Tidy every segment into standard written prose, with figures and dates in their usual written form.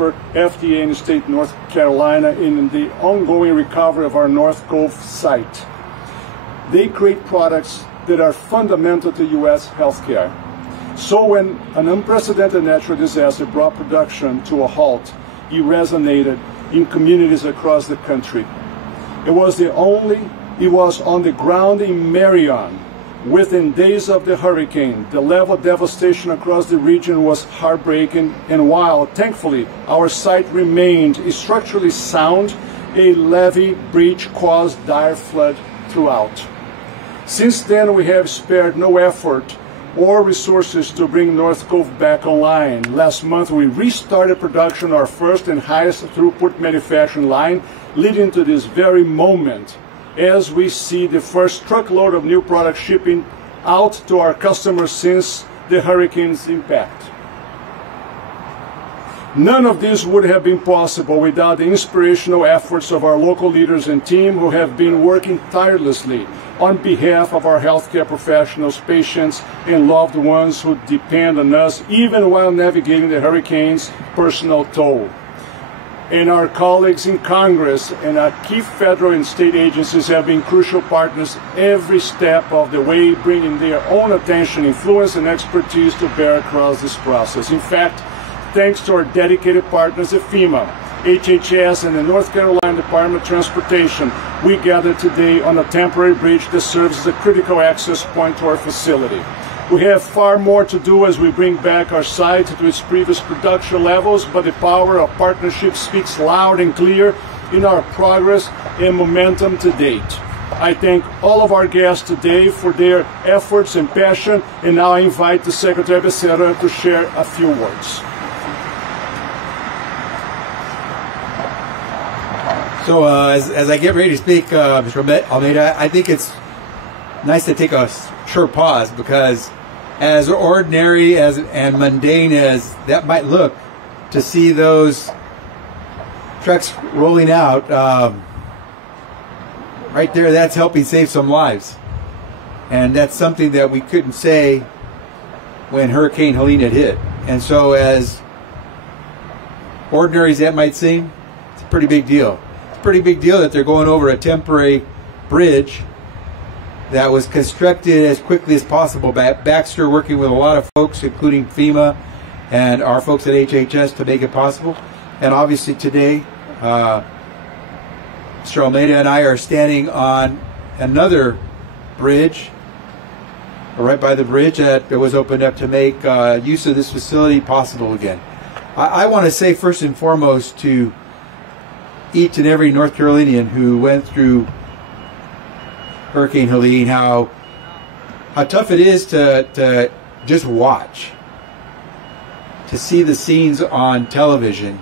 Casper, FDA in the state of North Carolina, in the ongoing recovery of our North Cove site. They create products that are fundamental to U.S. healthcare. So when an unprecedented natural disaster brought production to a halt, it resonated in communities across the country. It was on the ground in Marion. Within days of the hurricane, the level of devastation across the region was heartbreaking, and while, thankfully, our site remained structurally sound, a levee breach caused dire flood throughout. Since then, we have spared no effort or resources to bring North Cove back online. Last month, we restarted production of our first and highest throughput manufacturing line, leading to this very moment, as we see the first truckload of new product shipping out to our customers since the hurricane's impact. None of this would have been possible without the inspirational efforts of our local leaders and team who have been working tirelessly on behalf of our healthcare professionals, patients, and loved ones who depend on us even while navigating the hurricane's personal toll. And our colleagues in Congress and our key federal and state agencies have been crucial partners every step of the way, bringing their own attention, influence, and expertise to bear across this process. In fact, thanks to our dedicated partners at FEMA, HHS, and the North Carolina Department of Transportation, we gathered today on a temporary bridge that serves as a critical access point to our facility. We have far more to do as we bring back our site to its previous production levels, but the power of partnership speaks loud and clear in our progress and momentum to date. I thank all of our guests today for their efforts and passion, and now I invite the Secretary Becerra to share a few words. So as I get ready to speak, Mr. Almeida, I think it's nice to take a short pause, because as ordinary and mundane as that might look, to see those trucks rolling out, right there, that's helping save some lives. And that's something that we couldn't say when Hurricane Helene had hit. And so as ordinary as that might seem, it's a pretty big deal. It's a pretty big deal that they're going over a temporary bridge that was constructed as quickly as possible by Baxter, working with a lot of folks, including FEMA and our folks at HHS, to make it possible. And obviously today, Mr. Almeida and I are standing on another bridge, right by the bridge that was opened up to make use of this facility possible again. I want to say first and foremost to each and every North Carolinian who went through Hurricane Helene, how tough it is to just watch, to see the scenes on television,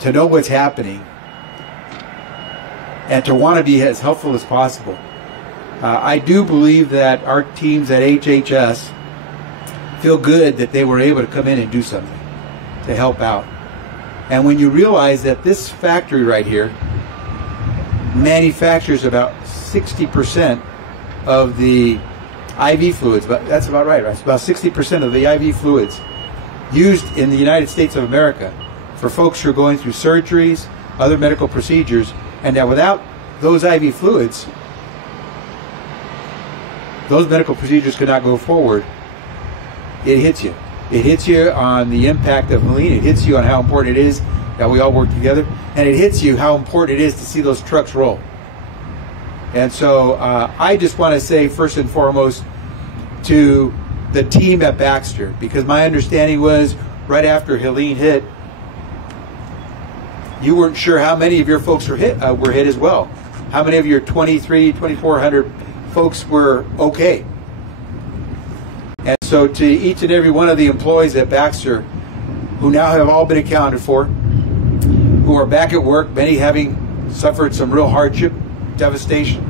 to know what's happening, and to want to be as helpful as possible. I do believe that our teams at HHS feel good that they were able to come in and do something to help out. And when you realize that this factory right here manufactures about 60% of the IV fluids, but that's about right? It's about 60% of the IV fluids used in the United States of America for folks who are going through surgeries, other medical procedures, and that without those IV fluids, those medical procedures could not go forward. It hits you. It hits you on the impact of Helene. It hits you on how important it is that we all work together, and it hits you how important it is to see those trucks roll. And so I just want to say first and foremost to the team at Baxter, because my understanding was right after Helene hit, you weren't sure how many of your folks were hit as well. How many of your 2,400 folks were okay? And so to each and every one of the employees at Baxter, who now have all been accounted for, who are back at work, many having suffered some real hardship, devastation,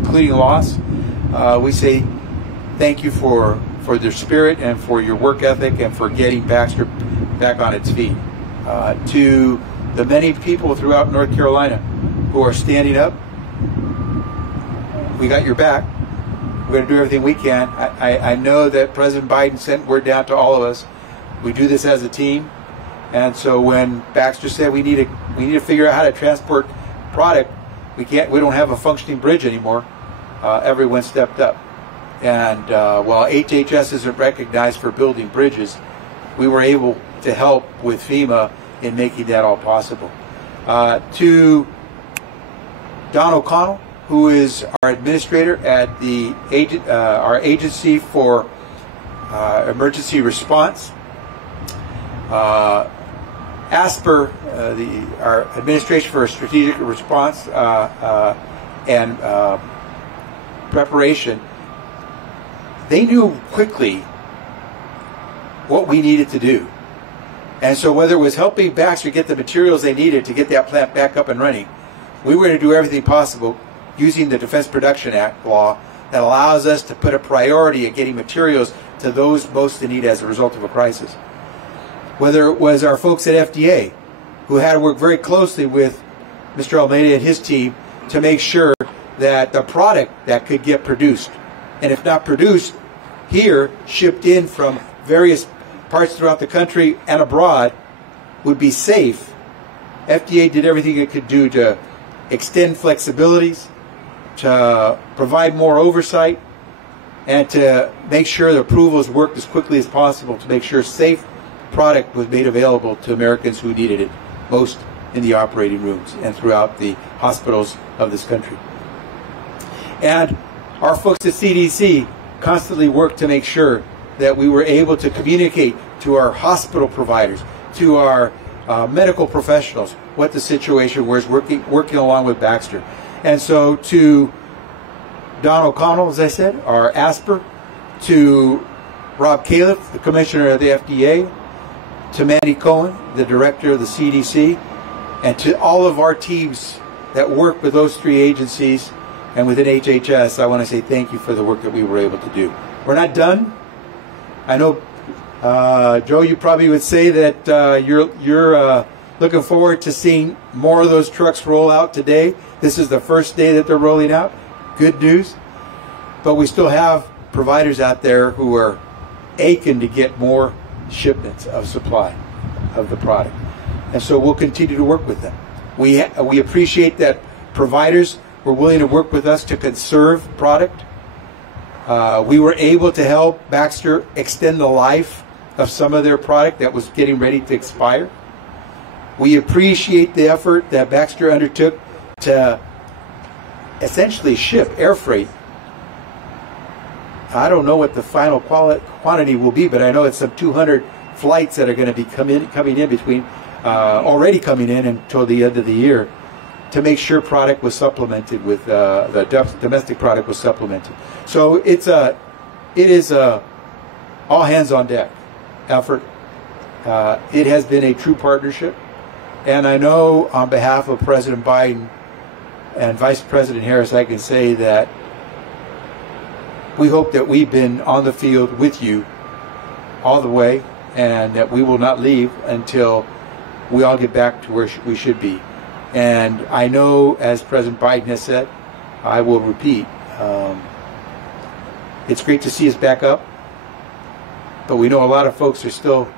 including loss, we say thank you for their spirit and for your work ethic and for getting Baxter back on its feet. To the many people throughout North Carolina who are standing up, we got your back. We're going to do everything we can. I know that President Biden sent word down to all of us. We do this as a team, And so when Baxter said we need to figure out how to transport product, we don't have a functioning bridge anymore, everyone stepped up. And while HHS isn't recognized for building bridges, we were able to help with FEMA in making that all possible. To Don O'Connell, who is our administrator at our agency for emergency response, ASPR, our administration for strategic response and preparation, they knew quickly what we needed to do. And so whether it was helping Baxter get the materials they needed to get that plant back up and running, we were going to do everything possible using the Defense Production Act law that allows us to put a priority at getting materials to those most in need as a result of a crisis. Whether it was our folks at FDA, who had to work very closely with Mr. Almeida and his team to make sure that the product that could get produced, and if not produced here, shipped in from various parts throughout the country and abroad, would be safe. FDA did everything it could do to extend flexibilities, to provide more oversight, and to make sure the approvals worked as quickly as possible to make sure safe product was made available to Americans who needed it most in the operating rooms and throughout the hospitals of this country. And our folks at CDC constantly worked to make sure that we were able to communicate to our hospital providers, to our medical professionals, what the situation was, working along with Baxter. And so to Don O'Connell, as I said, our ASPR, to Rob Califf, the commissioner of the FDA, to Mandy Cohen, the director of the CDC, and to all of our teams that work with those three agencies and within HHS, I want to say thank you for the work that we were able to do. We're not done. I know, Joe, you probably would say that you're looking forward to seeing more of those trucks roll out today. This is the first day that they're rolling out. Good news. But we still have providers out there who are aching to get more shipments of supply of the product. And so we'll continue to work with them. We appreciate that providers were willing to work with us to conserve product. We were able to help Baxter extend the life of some of their product that was getting ready to expire. We appreciate the effort that Baxter undertook to essentially ship air freight. I don't know what the final quantity will be, but I know it's some 200 flights that are going to be coming in between, already coming in until the end of the year, to make sure product was supplemented with the domestic product was supplemented. So it is a all hands on deck effort. It has been a true partnership, and I know on behalf of President Biden and Vice President Harris, I can say that we hope that we've been on the field with you all the way, and that we will not leave until we all get back to where we should be. And I know, as President Biden has said, I will repeat, it's great to see us back up, but we know a lot of folks are still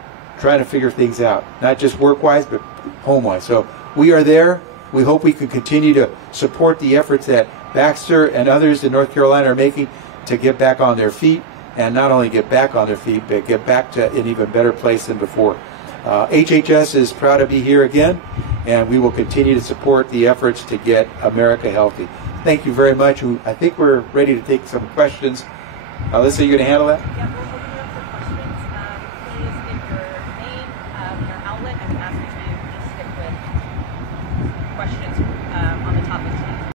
trying to figure things out, not just work-wise, but home-wise. So we are there. We hope we can continue to support the efforts that Baxter and others in North Carolina are making to get back on their feet, and not only get back on their feet, but get back to an even better place than before. HHS is proud to be here again, and we will continue to support the efforts to get America healthy. Thank you very much. I think we're ready to take some questions. Alyssa, you going to handle that? Yeah, we'll open it up for questions. Please give your name, your outlet, and we ask you to just stick with questions on the topic tonight.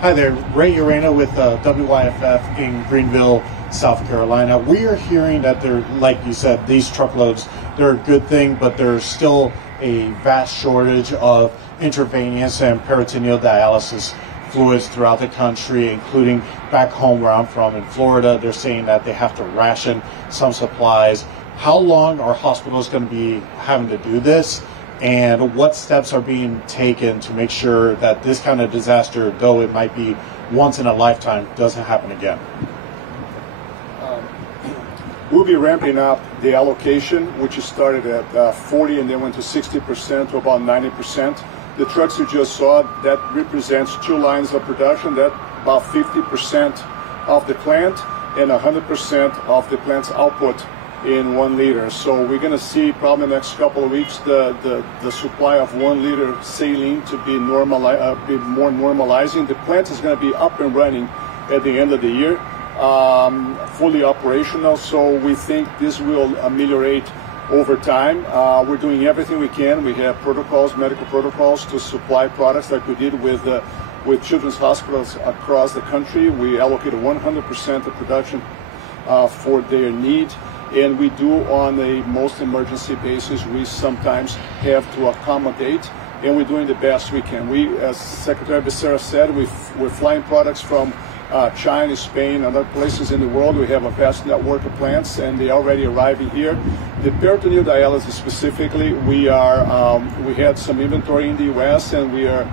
Hi there, Ray Urena with WYFF in Greenville, South Carolina. We are hearing that they're, like you said, these truckloads, they're a good thing, but there's still a vast shortage of intravenous and peritoneal dialysis fluids throughout the country, including back home where I'm from in Florida. They're saying that they have to ration some supplies. How long are hospitals going to be having to do this? And what steps are being taken to make sure that this kind of disaster, though it might be once in a lifetime, doesn't happen again? We'll be ramping up the allocation, which started at 40 and then went to 60% to about 90%. The trucks you just saw, that represents 2 lines of production. That about 50% of the plant and 100% of the plant's output in 1 liter. So we're going to see probably in the next couple of weeks the supply of 1 liter saline to be more normalizing. The plant is going to be up and running at the end of the year, fully operational. So we think this will ameliorate over time. We're doing everything we can. We have protocols, medical protocols, to supply products like we did with children's hospitals across the country. We allocated 100% of production for their need. And we do on a most emergency basis. We sometimes have to accommodate, and we're doing the best we can. We, as Secretary Becerra said, we're flying products from China, Spain, and other places in the world. We have a vast network of plants, and they're already arriving here. The peritoneal dialysis specifically, we had some inventory in the U.S., and we are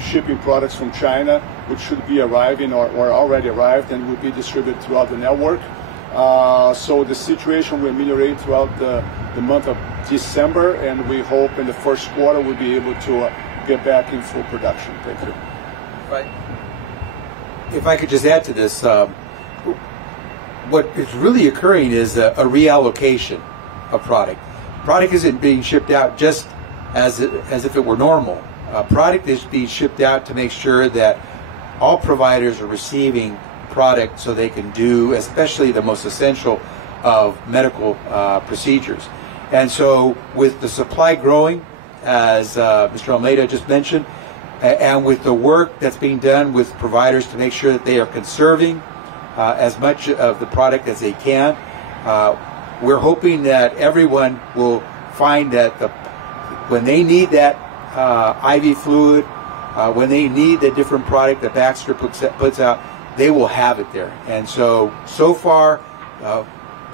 shipping products from China, which should be arriving or already arrived and will be distributed throughout the network. So the situation will ameliorate throughout the month of December, and we hope in the first quarter we'll be able to get back in full production. Thank you. Right. If I could just add to this, what is really occurring is a reallocation of product. Product isn't being shipped out just as if it were normal. Product is being shipped out to make sure that all providers are receiving product so they can do, especially the most essential of medical procedures. And so with the supply growing, as Mr. Almeida just mentioned, and with the work that's being done with providers to make sure that they are conserving as much of the product as they can, we're hoping that everyone will find that when they need that IV fluid, when they need the different product that Baxter puts out, they will have it there. And so far,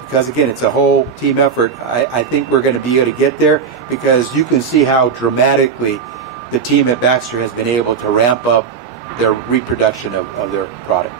because again, it's a whole team effort, I think we're going to be able to get there, because you can see how dramatically the team at Baxter has been able to ramp up their reproduction of their product.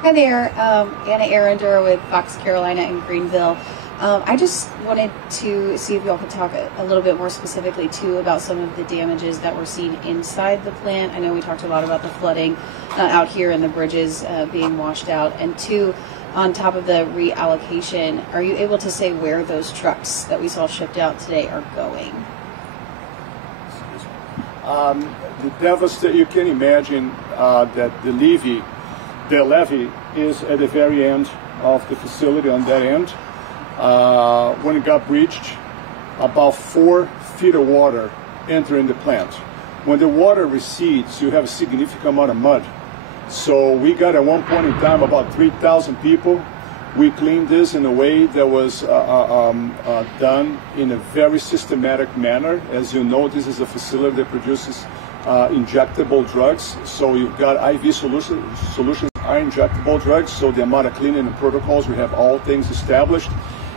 Hi there, Anna Arender with Fox Carolina in Greenville. I just wanted to see if you all could talk a little bit more specifically too about some of the damages that we're seeing inside the plant. I know we talked a lot about the flooding out here and the bridges being washed out. And two, on top of the reallocation, are you able to say where those trucks that we saw shipped out today are going? The devastation, you can imagine that the levee is at the very end of the facility on that end. When it got breached, about 4 feet of water entering the plant. When the water recedes, you have a significant amount of mud. So we got at one point in time about 3,000 people. We cleaned this in a way that was done in a very systematic manner. As you know, this is a facility that produces injectable drugs. So you've got IV solutions are injectable drugs. So the amount of cleaning and protocols, we have all things established.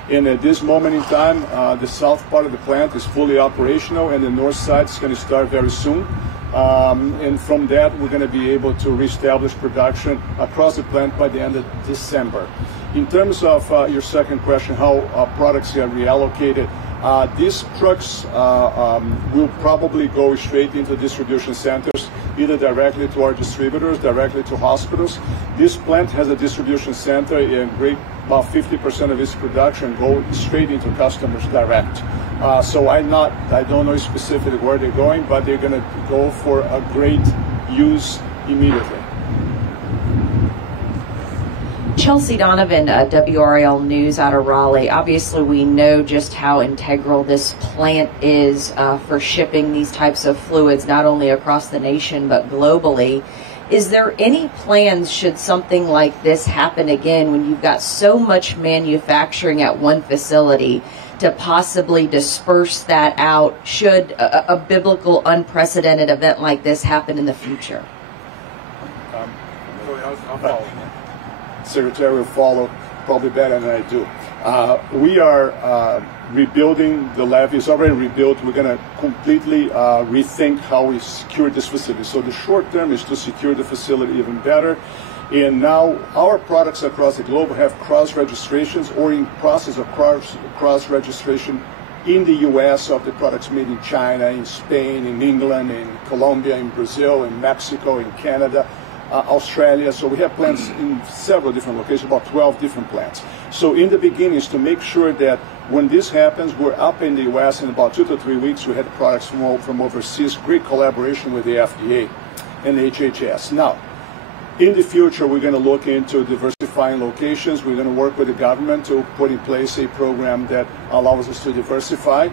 And at this moment in time, the south part of the plant is fully operational, and the north side is going to start very soon. And from that, we're going to be able to reestablish production across the plant by the end of December. In terms of your second question, how products get reallocated, these trucks will probably go straight into distribution centers, either directly to our distributors, directly to hospitals. This plant has a distribution center, and about 50% of its production go straight into customers direct. So I don't know specifically where they're going, but they're going to go for a great use immediately. Chelsea Donovan, WRAL News out of Raleigh. Obviously, we know just how integral this plant is for shipping these types of fluids, not only across the nation, but globally. Is there any plans, should something like this happen again, when you've got so much manufacturing at one facility, to possibly disperse that out should a biblical, unprecedented event like this happen in the future? I'll follow. Secretary will follow probably better than I do. We are rebuilding the levee. It's already rebuilt. We're going to completely rethink how we secure this facility. So the short term is to secure the facility even better. And now our products across the globe have cross-registrations or in process of cross-registration in the U.S. of the products made in China, in Spain, in England, in Colombia, in Brazil, in Mexico, in Canada, Australia. So we have plants in several different locations, about 12 different plants. So in the beginning is to make sure that when this happens, we're up in the U.S. in about 2 to 3 weeks. We had products from overseas, great collaboration with the FDA and the HHS. Now, in the future, we're going to look into diversifying locations. We're going to work with the government to put in place a program that allows us to diversify.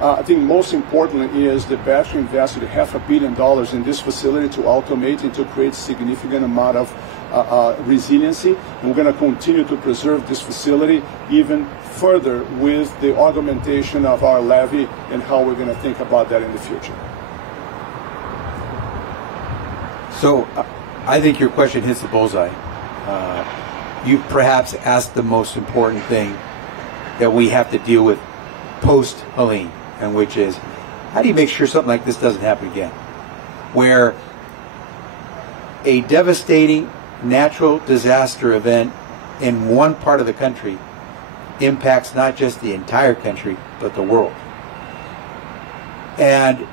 I think most importantly is that Baxter invested $500 million in this facility to automate and to create significant amount of resiliency. And we're going to continue to preserve this facility even further with the augmentation of our levy and how we're going to think about that in the future. So I think your question hits the bullseye. You perhaps asked the most important thing that we have to deal with post-Helene, and which is, how do you make sure something like this doesn't happen again? Where a devastating natural disaster event in one part of the country impacts not just the entire country, but the world. And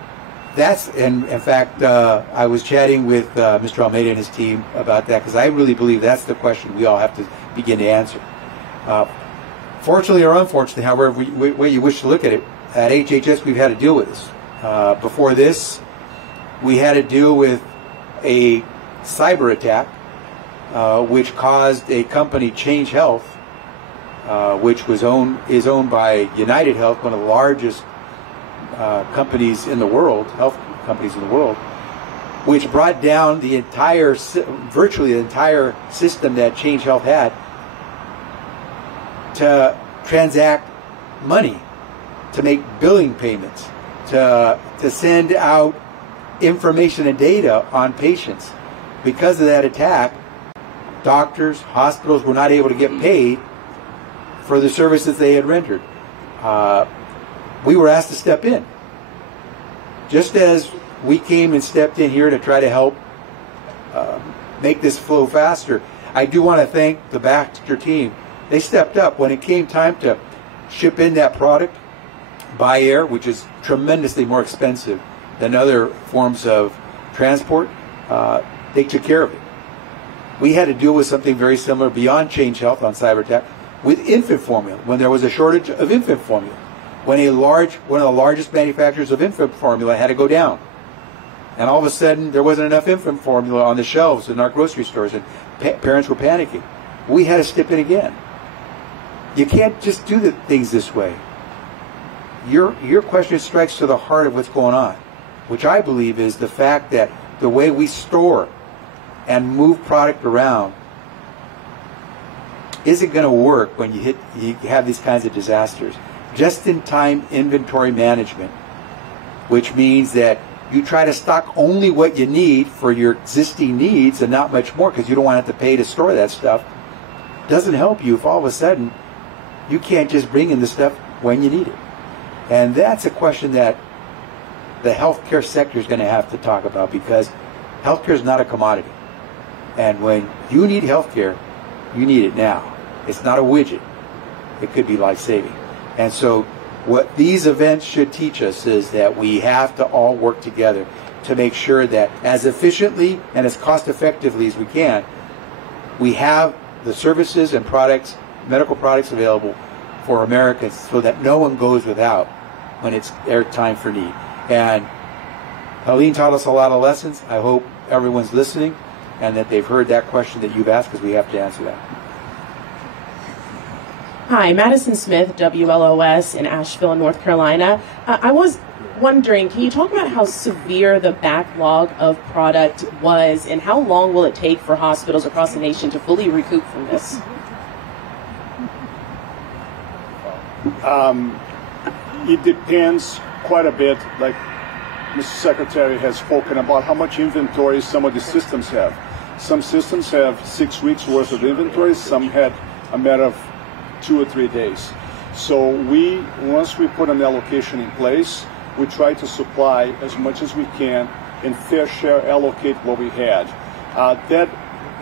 that's, and in fact, I was chatting with Mr. Almeida and his team about that, because I really believe that's the question we all have to begin to answer. Fortunately or unfortunately, however way you wish to look at it, at HHS we've had to deal with this. Before this, we had to deal with a cyber attack, which caused a company, Change Health, which is owned by United Health, one of the largest companies in the world, health companies in the world, which brought down the entire, virtually the entire system that Change Health had to transact money, to make billing payments, to send out information and data on patients. Because of that attack, doctors, hospitals were not able to get paid for the services they had rendered. We were asked to step in. Just as we came and stepped in here to try to help make this flow faster, I do want to thank the Baxter team. They stepped up when it came time to ship in that product by air, which is tremendously more expensive than other forms of transport. They took care of it. We had to deal with something very similar beyond Change Health on cyber attack with infant formula, when there was a shortage of infant formula, when one of the largest manufacturers of infant formula had to go down. And all of a sudden, there wasn't enough infant formula on the shelves in our grocery stores, and parents were panicking. We had to step in again. You can't just do the things this way. Your question strikes to the heart of what's going on, which I believe is the fact that the way we store and move product around isn't going to work when you have these kinds of disasters. Just-in-time inventory management, which means that you try to stock only what you need for your existing needs and not much more, because you don't want to have to pay to store that stuff, doesn't help you if all of a sudden you can't just bring in the stuff when you need it. And that's a question that the healthcare sector is going to have to talk about, because healthcare is not a commodity. And when you need healthcare, you need it now. It's not a widget. It could be life-saving. And so what these events should teach us is that we have to all work together to make sure that as efficiently and as cost-effectively as we can, we have the services and products, medical products available for Americans, so that no one goes without when it's their time for need. And Helene taught us a lot of lessons. I hope everyone's listening and that they've heard that question that you've asked, because we have to answer that. Hi, Madison Smith, WLOS in Asheville, North Carolina. I was wondering, can you talk about how severe the backlog of product was, and how long will it take for hospitals across the nation to fully recoup from this? It depends quite a bit, like Mr. Secretary has spoken about how much inventory some of the systems have. Some systems have 6 weeks worth of inventory, some had a matter of 2 or 3 days. So once we put an allocation in place, we try to supply as much as we can and fair share allocate what we had. That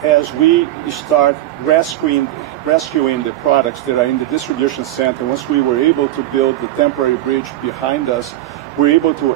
as we start rescuing the products that are in the distribution center, once we were able to build the temporary bridge behind us, we're able to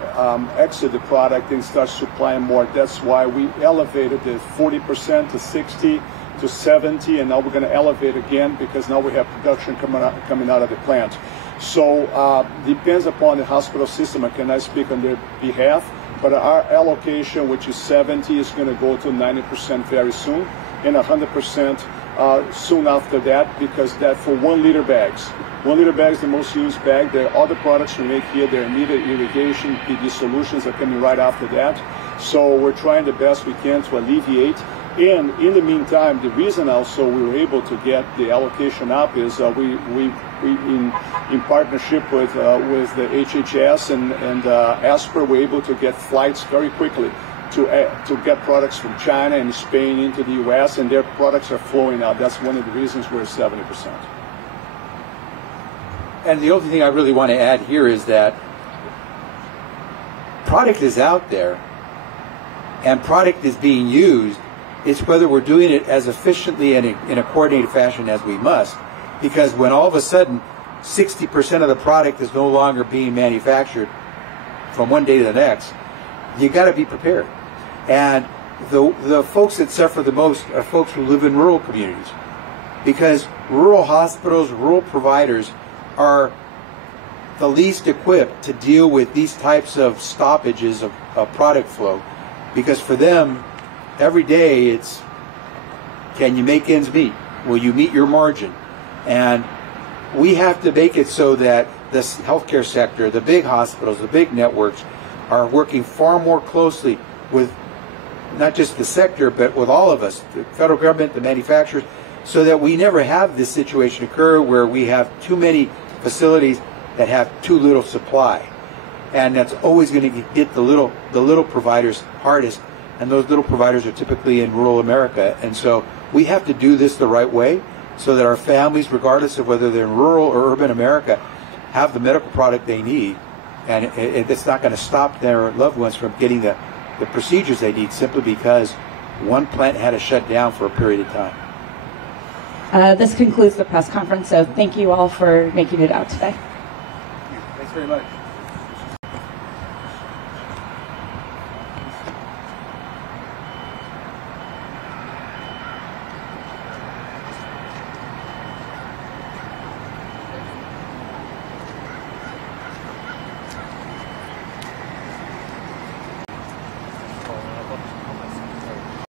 exit the product and start supplying more. That's why we elevated the 40% to 60 to 70, and now we're going to elevate again because now we have production coming out of the plant. So depends upon the hospital system. I cannot speak on their behalf, but our allocation, which is 70, is going to go to 90% very soon, and 100% soon after that, because that for 1 liter bags. 1 liter bag is the most used bag. There are other products we make here. There are immediate irrigation, PD solutions are coming right after that. So we're trying the best we can to alleviate. And in the meantime, the reason also we were able to get the allocation up is we in partnership with the HHS and ASPR, we're able to get flights very quickly to get products from China and Spain into the U.S., and their products are flowing out. That's one of the reasons we're 70%. And the only thing I really want to add here is that product is out there and product is being used. It's whether we're doing it as efficiently and in a coordinated fashion as we must. Because when all of a sudden 60% of the product is no longer being manufactured from one day to the next, you got to be prepared. And the folks that suffer the most are folks who live in rural communities, because rural hospitals, rural providers are the least equipped to deal with these types of stoppages of product flow, because for them every day it's, can you make ends meet? Will you meet your margin? And we have to make it so that this healthcare sector, the big hospitals, the big networks, are working far more closely with not just the sector, but with all of us, the federal government, the manufacturers, so that we never have this situation occur where we have too many facilities that have too little supply. And that's always going to hit the little providers hardest, and those little providers are typically in rural America. And so we have to do this the right way so that our families, regardless of whether they're in rural or urban America, have the medical product they need. And it's not going to stop their loved ones from getting the procedures they need simply because one plant had to shut down for a period of time. This concludes the press conference, so thank you all for making it out today. Thanks very much.